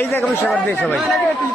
এই এই- এই জায়গা বসে দিয়ে সবাই কি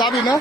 দাবি না